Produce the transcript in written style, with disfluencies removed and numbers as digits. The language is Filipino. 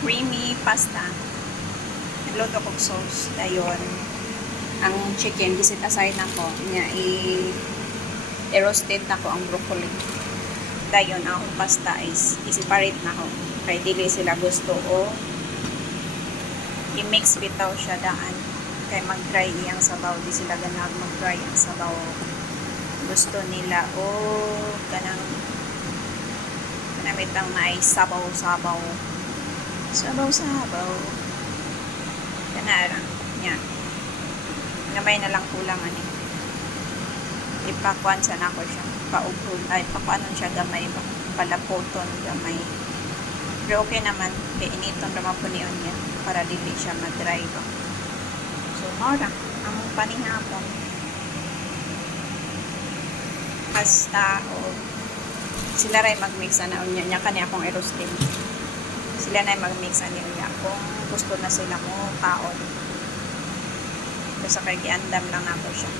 creamy pasta. Nagluto ko sauce. Dayon, ang chicken, gisit aside na ko. I-roasted na ko ang broccoli. Dayon, ang pasta is i-separate na ko. Kaya dili sila gusto o i-mix bitaw siya daan. Kaya mag-dry iyang sabaw. Di sila ganag mag-dry ang sabaw. Gusto nila o kanang namitang na ay sabaw-sabaw. Sabaw-sabaw. Kanarang. Yan. Gamay na lang kulangan eh. Ipakuan sa nako siya. Paupod. Ay, pakuanon siya gamay ba? Palapoton gamay. Pero okay naman. Kaya initon naman po niyon yan. Para dili siya mag-dry ba. So, marang. Ang panihapon. Pasta o sila rin mag-mix na unya. Nya kanya akong i-roastin. Sila na mag-mix na niya. Kung gusto na sila mo kaon. Basta kay giandam lang ako siya.